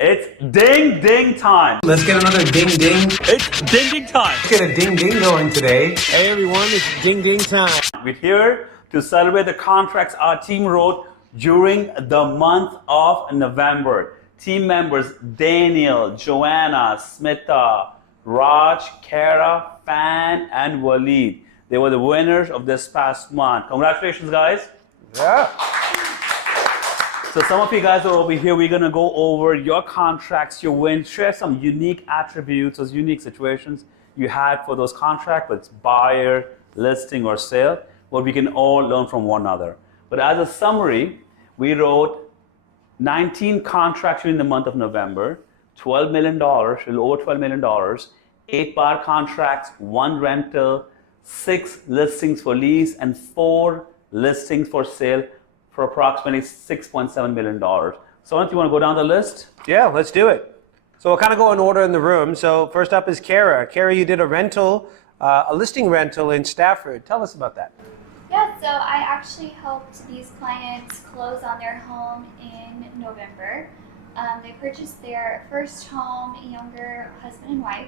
It's ding ding time. Let's get another ding ding. It's ding ding time. Let's get a ding ding going today. Hey everyone, it's ding ding time. We're here to celebrate the contracts our team wrote during the month of November. Team members Daniel, Johanna, Smita, Raj, Kara, Fan, and Waleed. They were the winners of this past month. Congratulations, guys. Yeah. So some of you guys are over here. We're going to go over your contracts, your wins, share some unique attributes, those unique situations you had for those contracts, whether it's buyer, listing, or sale, where we can all learn from one another. But as a summary, we wrote 19 contracts during the month of November, $12 million, a little over $12 million, 8 buyer contracts, 1 rental, 6 listings for lease, and 4 listings for sale for approximately $6.7 million. So, do you want to go down the list? Yeah, let's do it. So we'll kind of go in order in the room. So first up is Kara. Kara, you did a rental, a listing rental in Stafford. Tell us about that. Yeah, so I actually helped these clients close on their home in November. They purchased their first home, a younger husband and wife.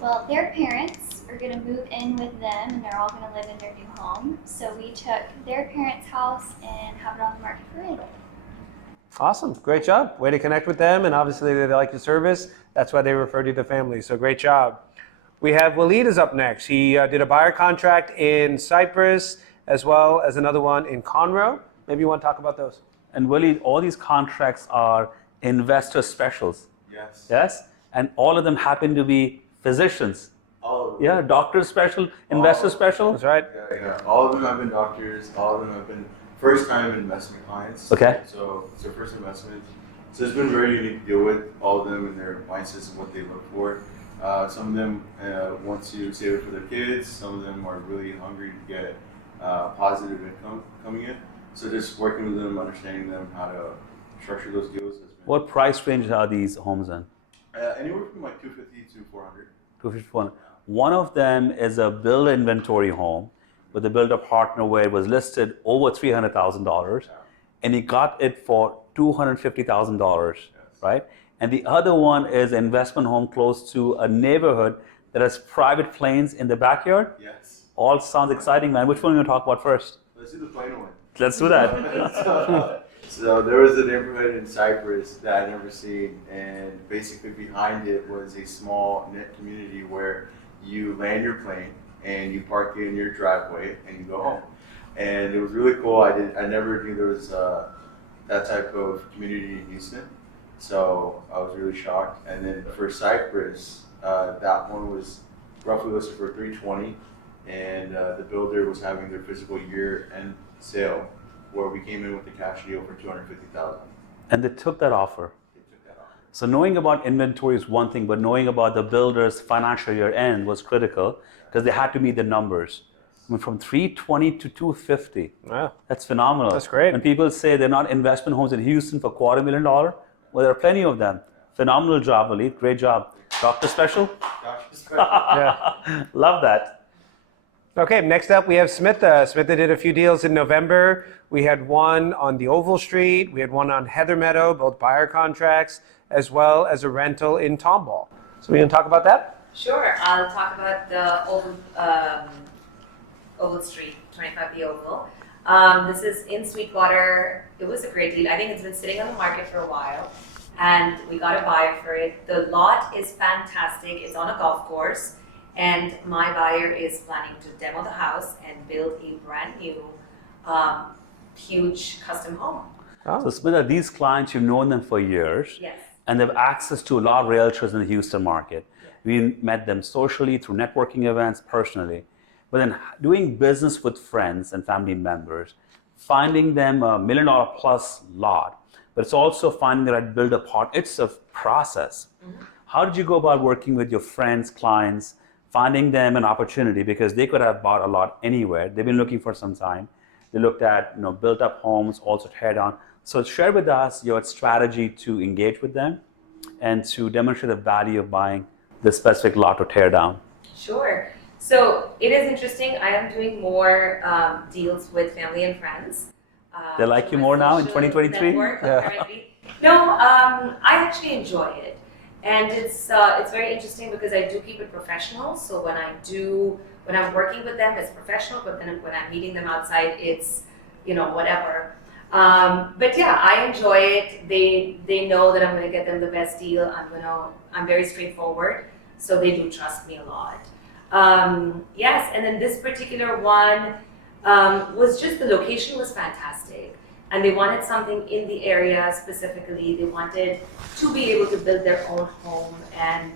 Well, their parents are going to move in with them and they're all going to live in their new home. So we took their parents' house and have it on the market for rental. Awesome. Great job. Way to connect with them. And obviously they like your service. That's why they referred you to the family. So great job. We have Waleed is up next. He did a buyer contract in Cyprus as well as another one in Conroe. Maybe you want to talk about those. And Waleed, all these contracts are investor specials. Yes. Yes? And all of them happen to be physicians. All of them. Yeah, doctor special, investor special. That's right. Yeah. All of them have been doctors. All of them have been first-time investment clients. Okay. So it's their first investment. So it's been very unique to deal with all of them and their mindsets and what they look for. Some of them want to save it for their kids. Some of them are really hungry to get positive income coming in. So just working with them, understanding them, how to structure those deals. Has been, What price range are these homes in? anywhere from like 250 to 400. 251. One of them is a build inventory home with a builder partner where it was listed over $300,000 and he got it for $250,000, right? And the other one is an investment home close to a neighborhood that has private planes in the backyard. Yes. All sounds exciting, man. Which one are you going to talk about first? Let's do the plain one. Let's do that. So there was a neighborhood in Cyprus that I'd never seen, and basically behind it was a small knit community where you land your plane and you park it in your driveway and you go home. And it was really cool. I never knew there was that type of community in Houston, so I was really shocked. And then for Cyprus, that one was roughly listed for $320, and the builder was having their physical year-end sale, where we came in with the cash deal for $250,000. And they took that offer. So knowing about inventory is one thing, but knowing about the builder's financial year end was critical because they had to meet the numbers. I mean, from 320 to 250. Wow. That's phenomenal. That's great. When people say they're not investment homes in Houston for $250,000, well, there are plenty of them. Phenomenal job, Waleed. Great job. Doctor special? Yeah. Love that. Okay, next up we have Smita. Smita did a few deals in November. We had one on the Oval Street. We had one on Heather Meadow, both buyer contracts, as well as a rental in Tomball. So we going to talk about that? Sure, I'll talk about the Oval Street, 25 the Oval. This is in Sweetwater. It was a great deal. I think it's been sitting on the market for a while, and we got a buyer for it. The lot is fantastic. It's on a golf course, and my buyer is planning to demo the house and build a brand new, huge custom home. So Smita, these clients, you've known them for years. Yes. And they have access to a lot of realtors in the Houston market. We met them socially, through networking events, personally. But then doing business with friends and family members, finding them a $1 million plus lot, but it's also finding the right builder partner. It's a process. Mm-hmm. How did you go about working with your friends, clients, finding them an opportunity? Because they could have bought a lot anywhere. They've been looking for some time. They looked at built up homes, also tear down. So share with us your strategy to engage with them and to demonstrate the value of buying this specific lot or tear down. Sure. So it is interesting. I am doing more deals with family and friends. They like you more now in social 2023? network, Yeah. apparently. No, I actually enjoy it, and it's very interesting because I do keep it professional. So when I'm working with them, it's professional. But then when I'm meeting them outside, it's whatever. But yeah, I enjoy it. They know that I'm going to get them the best deal. I'm very straightforward, so they do trust me a lot. Yes, and then this particular one was just the location was fantastic. And they wanted something in the area specifically. They wanted to be able to build their own home. And,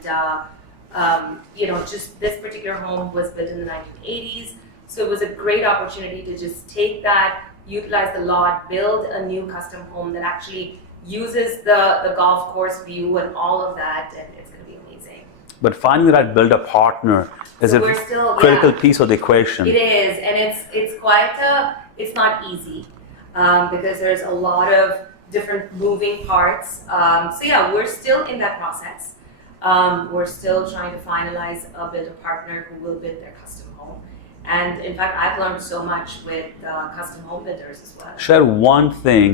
just this particular home was built in the 1980s. So it was a great opportunity to just take that, utilize the lot, build a new custom home that actually uses the golf course view and all of that. And it's going to be amazing. But finding the right builder partner is So a we're still- critical yeah. piece of the equation. It is, and it's not easy because there's a lot of different moving parts. So yeah, we're still in that process. We're still trying to finalize a builder partner who will build their custom home. And in fact, I've learned so much with custom home builders as well. Share one thing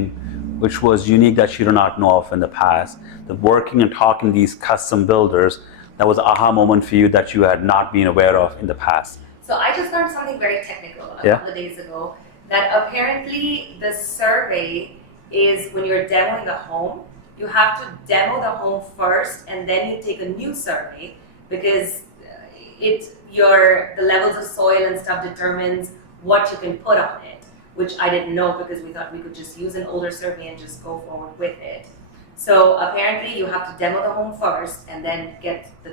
which was unique that you did not know of in the past. The working and talking to these custom builders, that was an aha moment for you that you had not been aware of in the past. So I just learned something very technical a Yeah. couple of days ago, that apparently the survey is when you're demoing the home, you have to demo the home first and then you take a new survey because the levels of soil and stuff determines what you can put on it, which I didn't know because we thought we could just use an older survey and just go forward with it. So apparently you have to demo the home first and then get the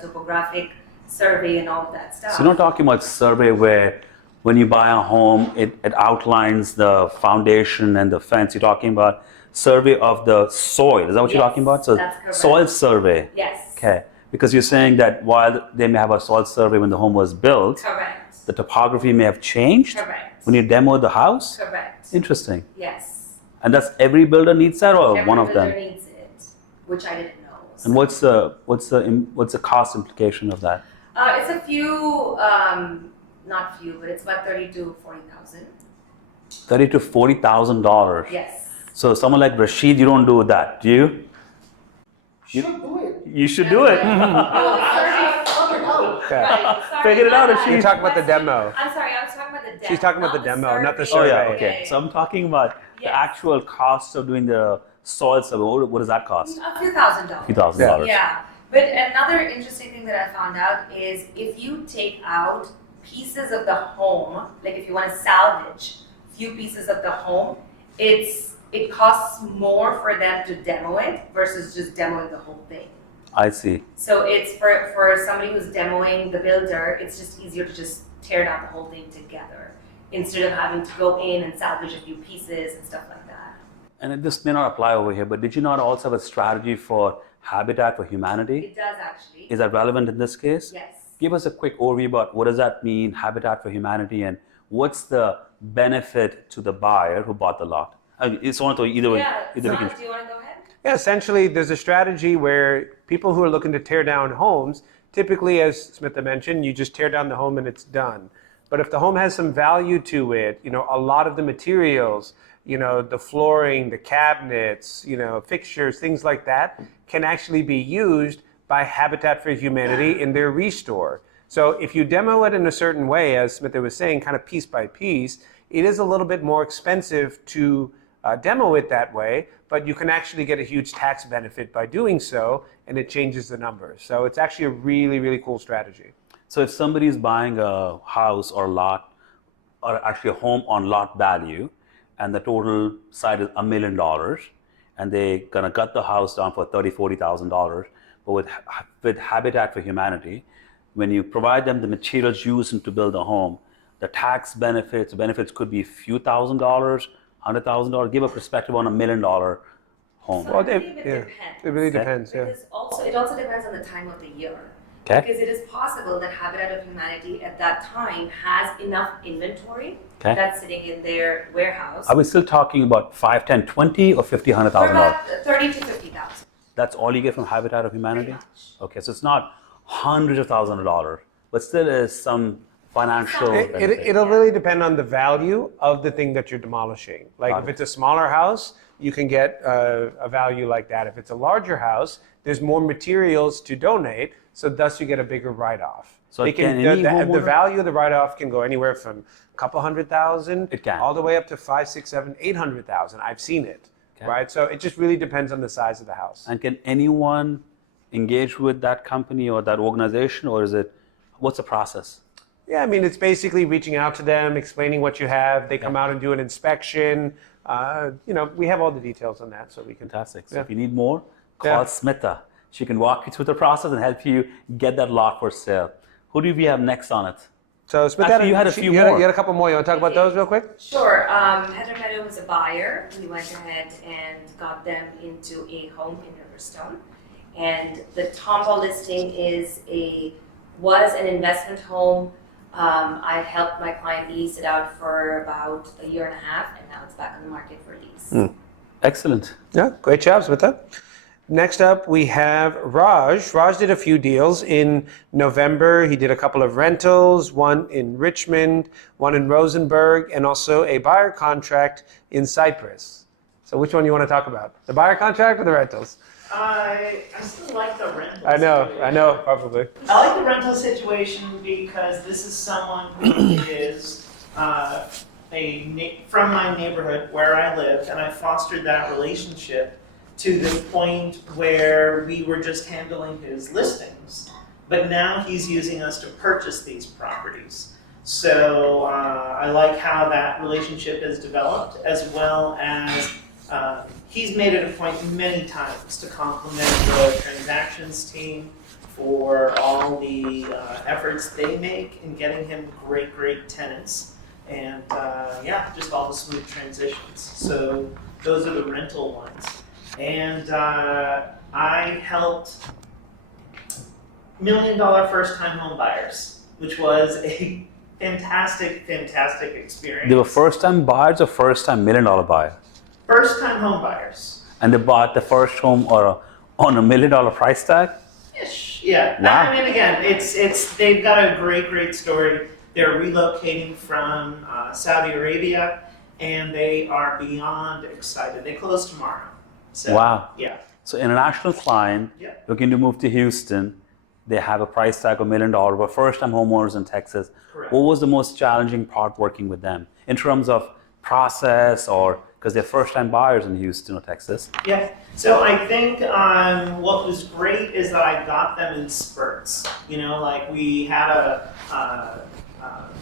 topographic survey and all of that stuff. So you're not talking about survey where when you buy a home, it outlines the foundation and the fence. You're talking about survey of the soil. Is that what you're Yes, talking about? So that's correct. soil survey. Yes. Okay. Because you're saying that while they may have a soil survey when the home was built, Correct. the topography may have changed Correct. when you demo the house? Correct. Interesting. Yes. And that's every builder needs that, or Every one of builder them? needs it, which I didn't know. And what's the cost implication of that? It's a few, not few, but it's about 30 to 40,000. $30,000 to $40,000. Yes. So someone like Rashid, you don't do that, do you? Should do it. You should do it. Okay. Right. Sorry, Figured it out, my if bad. she- You're talking about the Question- demo. I'm sorry, I was talking about the demo. She's talking about the demo, not the Oh survey. yeah, okay. So I'm talking about the Yes. actual cost of doing the soil survey. What does that cost? A few $1,000. Few $1,000. Yeah. But another interesting thing that I found out is if you take out pieces of the home, like if you want to salvage a few pieces of the home, it costs more for them to demo it versus just demoing the whole thing. I see. So it's for somebody who's demoing the builder, it's just easier to just tear down the whole thing together instead of having to go in and salvage a few pieces and stuff like that. And this may not apply over here, but did you not also have a strategy for Habitat for Humanity? It does actually. Is that relevant in this case? Yes. Give us a quick overview about what does that mean, Habitat for Humanity, and what's the benefit to the buyer who bought the lot? It's one to either way. Yeah. Either we Sam, can. do you want to go ahead? Yeah, essentially, there's a strategy where people who are looking to tear down homes, typically, as Smita mentioned, you just tear down the home and it's done. But if the home has some value to it, a lot of the materials, the flooring, the cabinets, fixtures, things like that, can actually be used by Habitat for Humanity in their restore. So if you demo it in a certain way, as Smita was saying, kind of piece by piece, it is a little bit more expensive to demo it that way, but you can actually get a huge tax benefit by doing so, and it changes the numbers. So it's actually a really, really cool strategy. So if somebody is buying a house or lot, or actually a home on lot value, and the total site is $1 million, and they're gonna gut the house down for $30,000-$40,000, but with Habitat for Humanity, when you provide them the materials used to build a home, the tax benefits could be a few $1,000s, $100,000. Give a perspective on $1 million home. So Well, I believe it depends. it really Okay. depends, yeah. Because it also depends on the time of the year. Okay. Because it is possible that Habitat of Humanity at that time has enough inventory Okay. that's sitting in their warehouse Are we still talking about 5, 10, 20, or 50, for $100,000? about 30 to 50,000. That's all you get from Habitat of Humanity? Pretty much. Okay, so it's not hundreds of thousands of dollars, but still is some financial It, benefit. it'll really depend on the value of the thing that you're demolishing. Like Got if it. it's a smaller house, you can get a value like that. If it's a larger house, there's more materials to donate, so thus you get a bigger write-off. So They can the, any the homeowner- value of the write-off can go anywhere from a couple $100,000 It can. all the way up to 5, 6, 7, 800,000. I've seen it, Okay. right? So it just really depends on the size of the house. And can anyone engage with that company or that organization, or is it, what's the process? Yeah, I mean, it's basically reaching out to them, explaining what you have. They come out and do an inspection. We have all the details on that, so we can. Fantastic. So Yeah. if you need more, call Yeah. Smita. She can walk you through the process and help you get that lot for sale. Who do we have next on it? So, Smita, Actually, you had a few you more. had a couple more. You want to talk about those real quick? Sure. Heather Meadow was a buyer. We went ahead and got them into a home in Riverstone. And the Tombaugh listing was an investment home. I helped my client lease it out for about a year and a half, and now it's back on the market for lease. Excellent. Yeah, great job, Smita. Next up, we have Raj. Raj did a few deals in November. He did a couple of rentals, one in Richmond, one in Rosenberg, and also a buyer contract in Cyprus. So which one do you want to talk about? The buyer contract or the rentals? I still like the rental. I situation. know, probably. I like the rental situation because this is someone who is from my neighborhood where I live, and I fostered that relationship to the point where we were just handling his listings, but now he's using us to purchase these properties. So I like how that relationship has developed, as well as he's made it a point many times to compliment the transactions team for all the efforts they make in getting him great tenants, and just all the smooth transitions. So those are the rental ones. And I helped $1 million first-time home buyers, which was a fantastic experience. They were first-time buyers or first-time $1 million buyer? First-time home buyers. And they bought the first home on a $1 million price tag? Ish, yeah. Wow. I mean, again, it's they've got a great story. They're relocating from Saudi Arabia, and they are beyond excited. They close tomorrow. So, Wow. Yeah. So international client Yeah. looking to move to Houston. They have a price tag of $1 million, but first-time homeowners in Texas. Correct. What was the most challenging part working with them in terms of process, or because they're first-time buyers in Houston or Texas? Yeah. So I think what was great is that I got them in spurts. Like we had a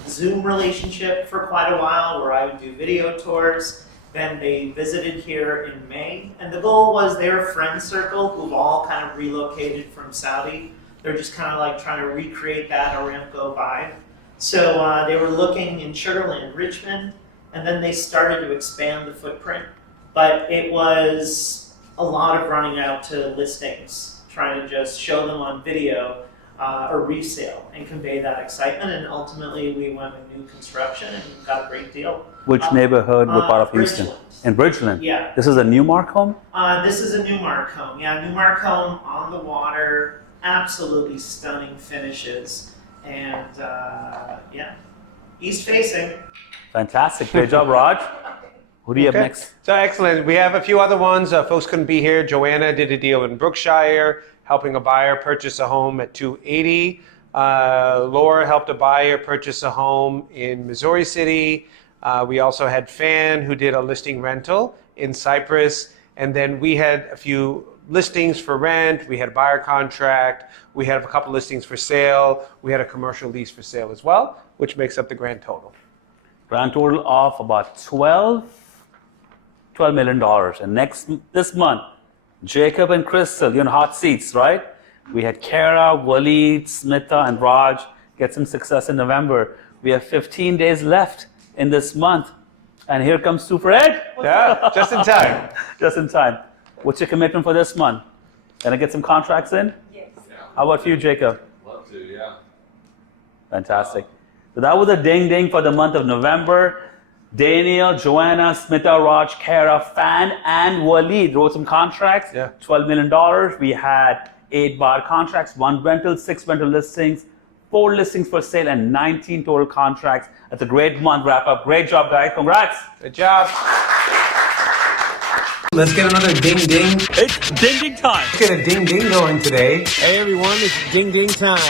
Zoom relationship for quite a while where I would do video tours. Then they visited here in May, and the goal was their friend circle, who've all kind of relocated from Saudi. They're just kind of like trying to recreate that Aramco vibe. So they were looking in Sugarland, Richmond, and then they started to expand the footprint. But it was a lot of running out to listings, trying to just show them on video a resale and convey that excitement. And ultimately, we went with new construction and got a great deal. Which neighborhood, what part of Houston? Bridgeland. In Bridgeland? Yeah. This is a Newmark home? This is a Newmark home. Yeah, Newmark home on the water, absolutely stunning finishes, and east facing. Fantastic. Great job, Raj. Who do you have Okay. next? So excellent. We have a few other ones. Folks couldn't be here. Johanna did a deal in Brookshire, helping a buyer purchase a home at 280. Laura helped a buyer purchase a home in Missouri City. We also had Fan, who did a listing rental in Cyprus. And then we had a few listings for rent. We had a buyer contract. We had a couple listings for sale. We had a commercial lease for sale as well, which makes up the grand total. Grand total of about $12 million. And this month, Jacob and Crystal, you're in hot seats, right? We had Kara, Waleed, Smita, and Raj get some success in November. We have 15 days left in this month. And here comes Super Ed. Yeah, just in time. Just in time. What's your commitment for this month? Gonna get some contracts in? Yes. How about you, Jacob? Love to, yeah. Fantastic. So that was a ding for the month of November. Daniel, Johanna, Smita, Raj, Kara, Fan, and Waleed wrote some contracts. Yeah. $12 million. We had 8 bar contracts, 1 rental, 6 rental listings, 4 listings for sale, and 19 total contracts. That's a great month wrap up. Great job, guys. Congrats. Good job. Let's get another ding ding. It's ding ding time. Let's get a ding ding going today. Hey everyone, it's ding ding time.